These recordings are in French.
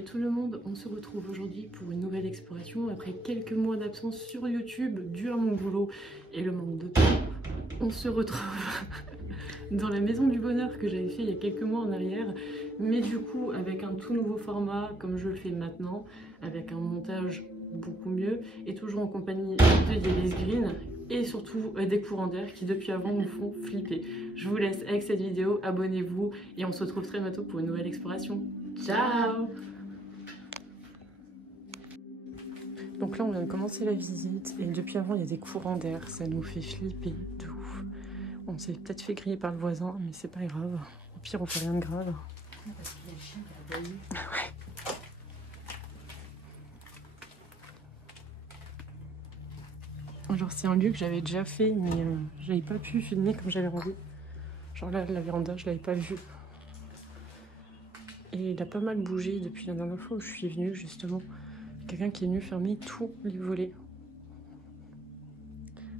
Salut tout le monde, on se retrouve aujourd'hui pour une nouvelle exploration. Après quelques mois d'absence sur YouTube, dû à mon boulot et le manque de temps, on se retrouve dans la maison du bonheur que j'avais fait il y a quelques mois en arrière, mais du coup avec un tout nouveau format comme je le fais maintenant, avec un montage beaucoup mieux et toujours en compagnie de Yellis Green et surtout des courants d'air qui depuis avant nous font flipper. Je vous laisse avec cette vidéo, abonnez-vous et on se retrouve très bientôt pour une nouvelle exploration. Ciao! Donc là on vient de commencer la visite et depuis avant il y a des courants d'air, ça nous fait flipper de ouf. On s'est peut-être fait griller par le voisin mais c'est pas grave, au pire on fait rien de grave. Parce qu'il y a le chien qui a aboyé. Ouais. Alors c'est un lieu que j'avais déjà fait mais j'avais pas pu filmer comme j'avais envie. Genre là la véranda je l'avais pas vue. Et il a pas mal bougé depuis la dernière fois où je suis venue justement. Quelqu'un qui est venu fermer tous les volets.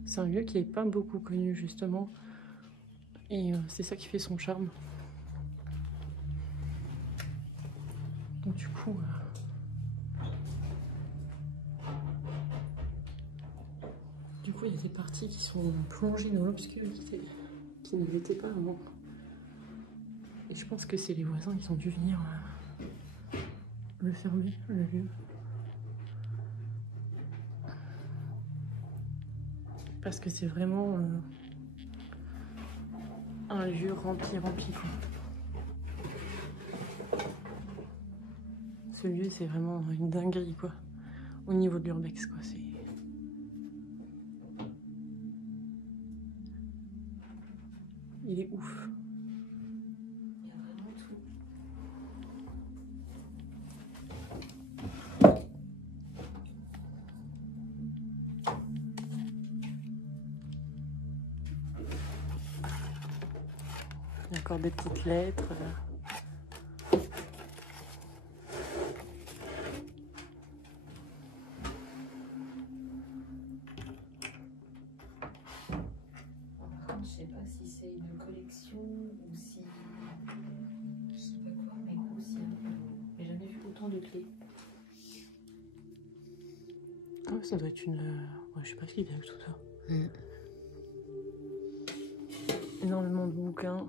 C'est un lieu qui n'est pas beaucoup connu justement. Et c'est ça qui fait son charme. Donc du coup... il y a des parties qui sont plongées dans l'obscurité, qui ne l'étaient pas avant. Et je pense que c'est les voisins qui ont dû venir le fermer, le lieu. Parce que c'est vraiment un lieu rempli quoi. Ce lieu c'est vraiment une dinguerie quoi. Au niveau de l'urbex quoi, c'est... Il est ouf. Il y a vraiment tout. Il y a encore des petites lettres. Je sais pas si c'est une collection ou si... Je sais pas quoi, mais gros, si... J'ai jamais vu autant de clés. Ah, ça doit être une... Ouais, je sais pas ce qu'il y a avec tout ça. Énormément de bouquins.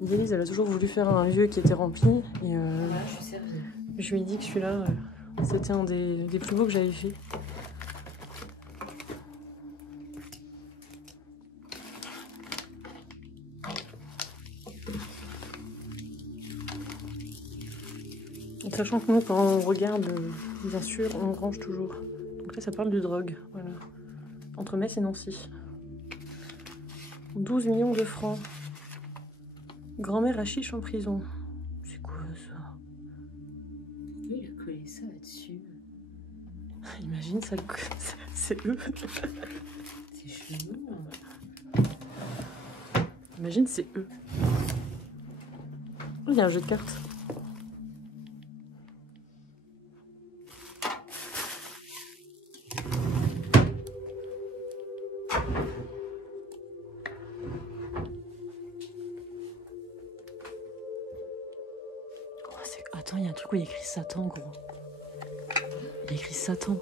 Yellis, elle a toujours voulu faire un lieu qui était rempli. Et Voilà, je suis servie. je lui ai dit que celui-là, c'était un des plus beaux que j'avais fait. Et sachant que nous, quand on regarde, bien sûr, on range toujours. Donc là, ça parle de drogue, voilà. Entre Metz et Nancy. 12 millions de francs. Grand-mère à chiche en prison. C'est quoi ça? Pourquoi il a collé ça là-dessus? Imagine, ça, c'est eux. C'est chelou. Imagine, c'est eux. Oh, il y a un jeu de cartes. Attends, il y a un truc où il y a écrit Satan, gros. Il y a écrit Satan.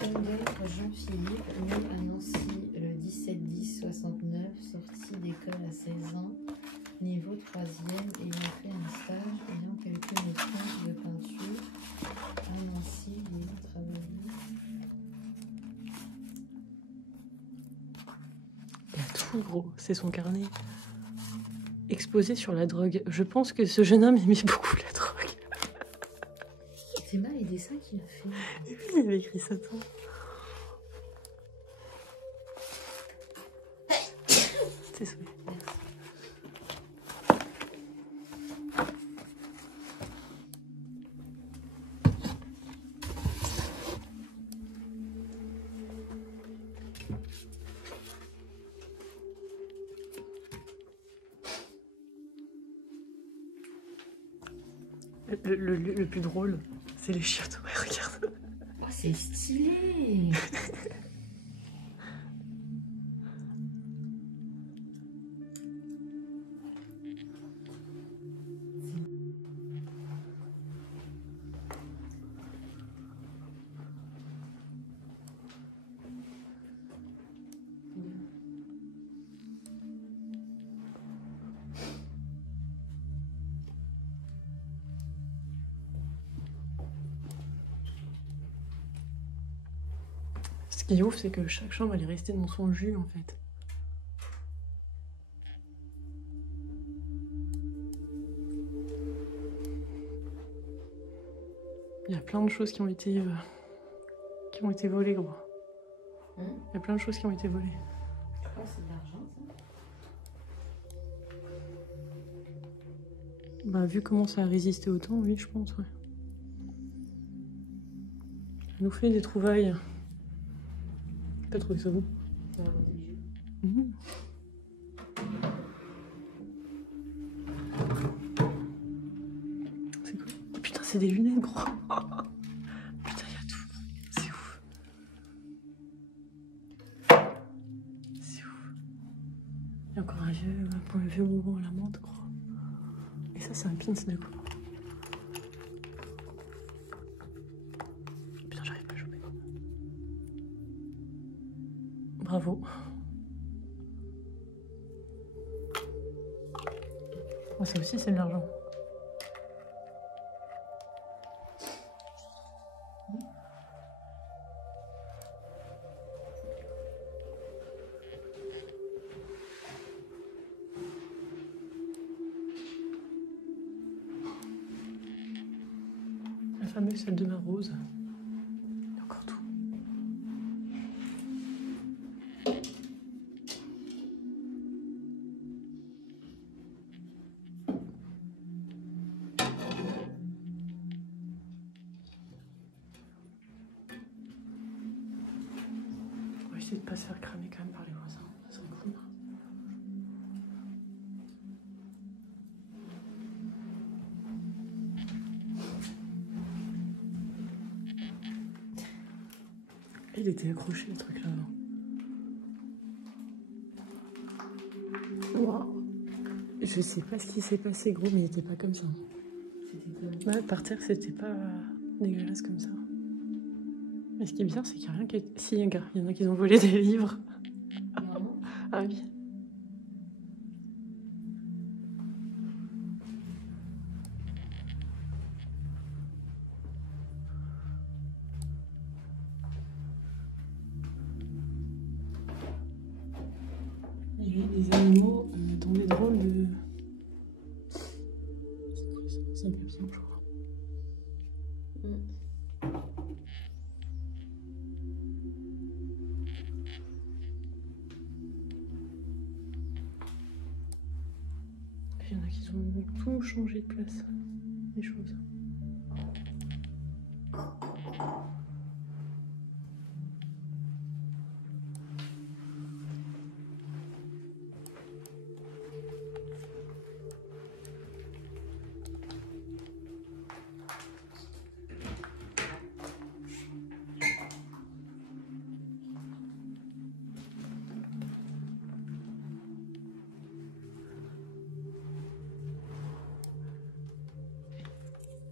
Humbert Jean-Philippe, né à Nancy le 17-10-69, sorti d'école à 16 ans, niveau 3e, ayant fait un stage, ayant quelques notions de peinture. À Nancy, ayant travaillé. Il y a tout, gros. C'est son carnet. Exposé sur la drogue. Je pense que ce jeune homme aimait beaucoup la drogue. C'est mal les dessins qu'il a fait. Et puis, il avait écrit Satan. C'est souhait. Merci. Le plus drôle, c'est les chiottes. Ouais, regarde. Oh, c'est stylé. Ce qui est ouf, c'est que chaque chambre, elle est restée dans son jus, en fait. Il y a plein de choses qui ont été volées, gros. Il y a plein de choses qui ont été volées. Je crois que c'est de l'argent, ça. Bah, vu comment ça a résisté au temps, oui, je pense, ouais. Ça nous fait des trouvailles. T'as trouvé ça où? C'est quoi? Oh, putain, c'est des lunettes, gros. Putain, il y a tout. C'est ouf. C'est ouf. Il y a encore un vieux bonbon à la menthe, gros. Et ça, c'est un pins de quoi? Putain, j'arrive pas à choper. Bravo. Oh, ça aussi, c'est de l'argent. La fameuse salle de bain rose. Il y a encore tout. On va essayer de pas se faire cramer quand même par les voisins. Ça serait cool. Il était accroché le truc là avant. Wow. Je sais pas ce qui s'est passé, gros, mais il était pas comme ça. Ouais, par terre, c'était pas dégueulasse comme ça. Mais ce qui est bizarre, c'est qu'il n'y a rien qui est... Si, il y en a qui ont volé des livres. Ah oui. Il y avait des animaux dans des drôles de... C'est un papillon, je crois. Il y en a qui ont tout changé de place, les choses.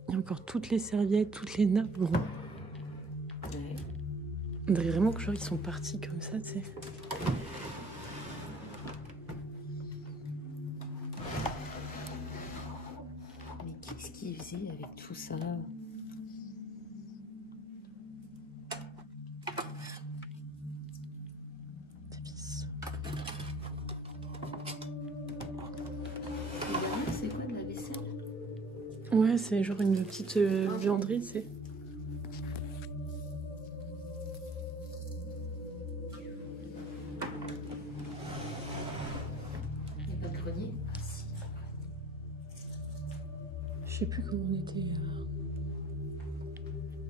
Il y a encore toutes les serviettes, toutes les nappes, gros. Ouais. On dirait vraiment que genre ils sont partis comme ça, tu sais. Mais qu'est-ce qu'il faisait avec tout ça? C'est pisse. C'est quoi de la vaisselle? Ouais, c'est genre une petite vianderie, tu sais. Il n'y a pas de grenier? Je sais plus comment on était.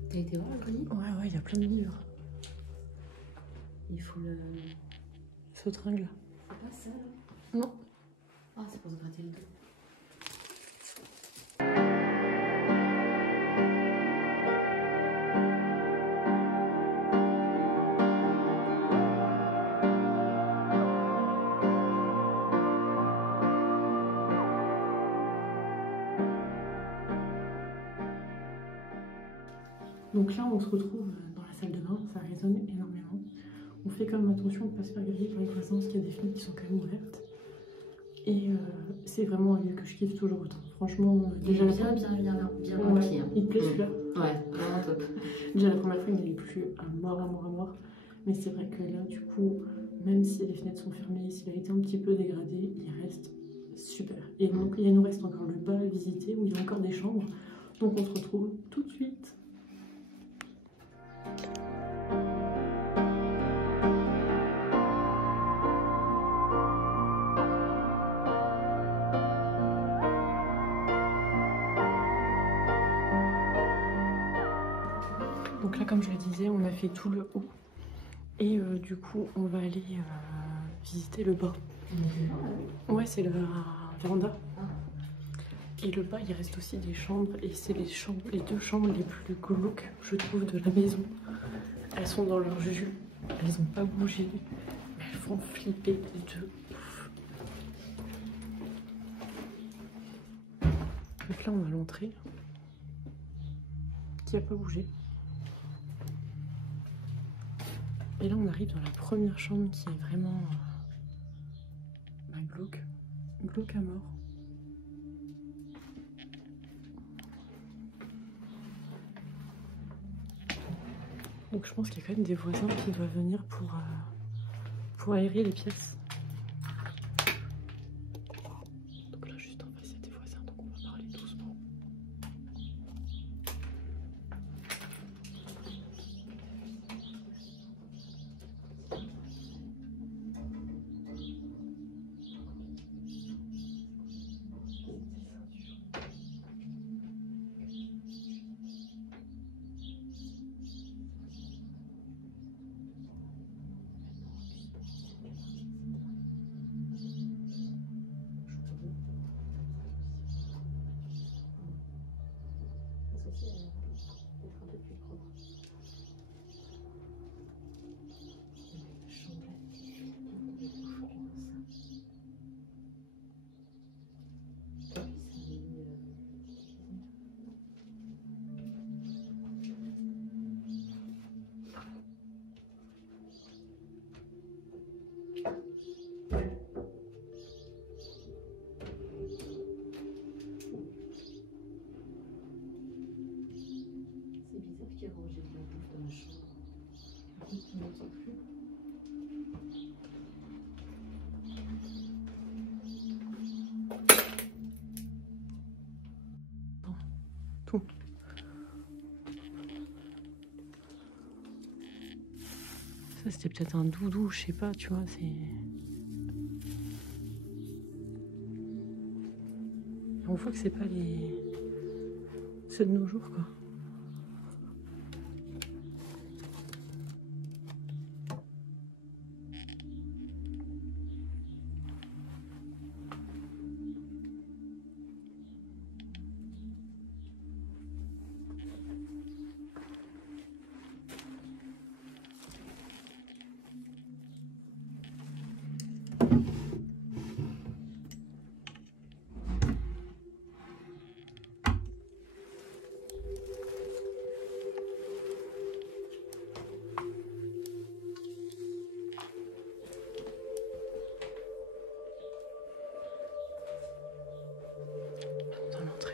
T'as été voir le grenier? Ouais, il y a plein de livres. Il faut le... Sautringle. C'est pas ça, là? Non. Ah, c'est pour se gratter le dos. Donc là, on se retrouve dans la salle de bain, ça résonne énormément. On fait quand même attention de ne pas se faire griller par les voisins, parce qu'il y a des fenêtres qui sont quand même ouvertes. Et c'est vraiment un lieu que je kiffe toujours autant. Franchement, déjà bien rempli. Hein. Il te plaît celui-là? Ouais, vraiment top. Déjà la première fois, il m'avait plu à mort. Mais c'est vrai que là, du coup, même si les fenêtres sont fermées, s'il a été un petit peu dégradé, il reste super. Et donc, il nous reste encore le bas à visiter, où il y a encore des chambres. Donc on se retrouve tout de suite. Donc là, comme je le disais, on a fait tout le haut. Et du coup, on va aller visiter le bas. Ouais, c'est la véranda. Et le bas, il reste aussi des chambres. Et c'est les deux chambres les plus glauques, je trouve, de la maison. Elles sont dans leur jus. Elles n'ont pas bougé. Mais elles font flipper de ouf. Donc là, on a l'entrée qui n'a pas bougé. Et là, on arrive dans la première chambre qui est vraiment glauque. Glauque à mort. Donc je pense qu'il y a quand même des voisins qui doivent venir pour aérer les pièces. Donc là, juste en face, il y a des voisins, donc on va parler doucement. Tout. Ça c'était peut-être un doudou, je sais pas, tu vois, c'est... On voit que c'est pas les... ceux de nos jours, quoi.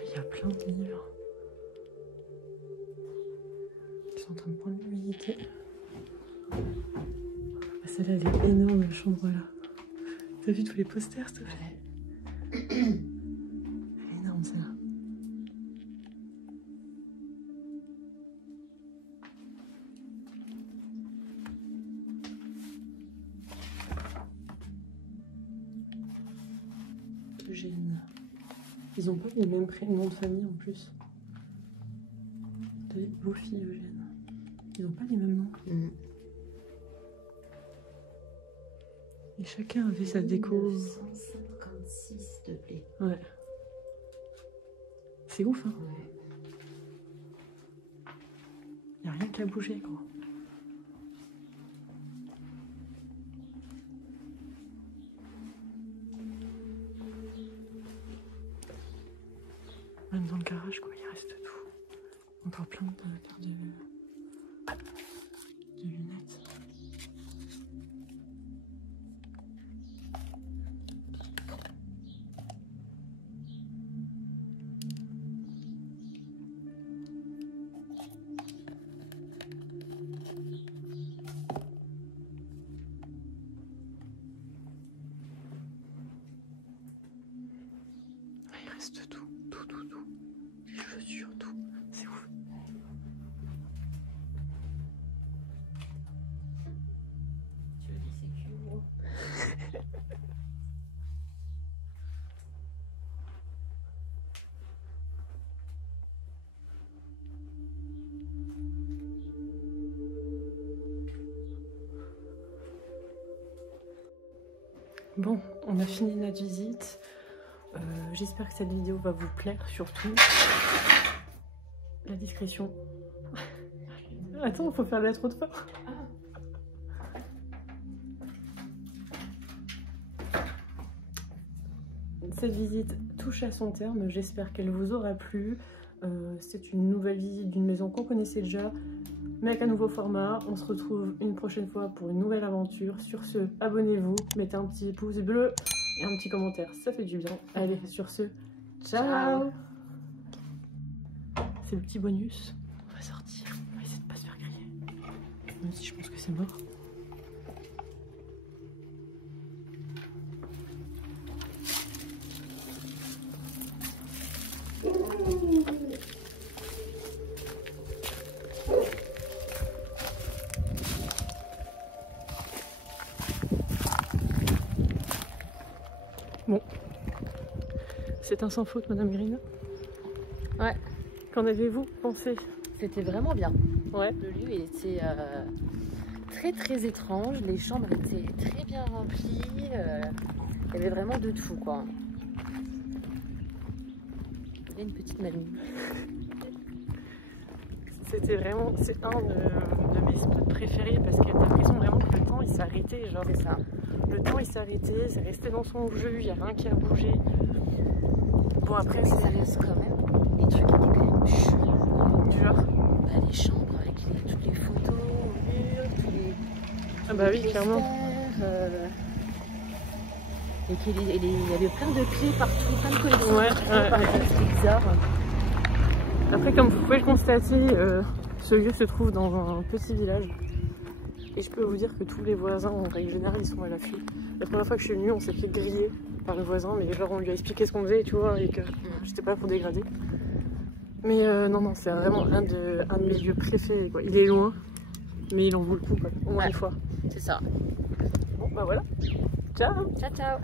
Il y a plein de livres. Ils sont en train de prendre l'humidité. Ah, celle-là, elle est énorme, la chambre là. T'as vu tous les posters, s'il te plaît? Elle est énorme, celle-là. Eugène. Ils ont pas les mêmes prénoms de famille en plus. T'as vu, vos filles, Eugène. Ils ont pas les mêmes noms. Et chacun avait sa déco. 1956, s'il te plaît. Ouais. C'est ouf, hein. Ouais. Y a rien qui a bougé, quoi. Même dans le garage, quoi, il reste tout. Encore plein de de lunettes. Il reste tout. Les chaussures, tout. C'est ouf. Tu as dit c'est cul, gros. Bon, on a fini notre visite. J'espère que cette vidéo va vous plaire, surtout la discrétion. Attends, il faut faire la trop de fort. Cette visite touche à son terme, j'espère qu'elle vous aura plu. C'est une nouvelle visite d'une maison qu'on connaissait déjà, mais avec un nouveau format. On se retrouve une prochaine fois pour une nouvelle aventure. Sur ce, abonnez-vous, mettez un petit pouce bleu et un petit commentaire, ça fait du bien. Allez, sur ce, ciao. C'est le petit bonus. On va sortir, on va essayer de pas se faire griller. Même si je pense que c'est mort. Bon, c'est un sans faute, Madame Green. Ouais. Qu'en avez-vous pensé? C'était vraiment bien. Ouais. Le lieu était très étrange. Les chambres étaient très bien remplies. Il y avait vraiment de tout, quoi. Il y a une petite mamie. C'était vraiment, c'est un de mes spots préférés parce que t'as l'impression vraiment que le temps il s'est arrêté, genre C'est ça. le temps il s'est arrêté, c'est resté dans son jeu, il n'y a rien qui a bougé. Bon après Ça reste quand même. Les trucs étaient quand même chauds. dur. Bah, les chambres avec toutes les photos au mur, Ah bah oui, clairement. Et qu'il y avait plein de clés partout, plein de collections. Ouais, C'était bizarre. Après, comme vous pouvez le constater, ce lieu se trouve dans un petit village. Et je peux vous dire que tous les voisins, en règle générale, ils sont à l'affût. La première fois que je suis venue, on s'est fait griller par le voisin, mais genre on lui a expliqué ce qu'on faisait, tu vois, et que j'étais pas là pour dégrader. Mais non, c'est vraiment un de mes lieux préférés, quoi. Il est loin, mais il en vaut le coup, quoi. Au moins une fois. C'est ça. Bon, bah voilà. Ciao. Ciao, ciao.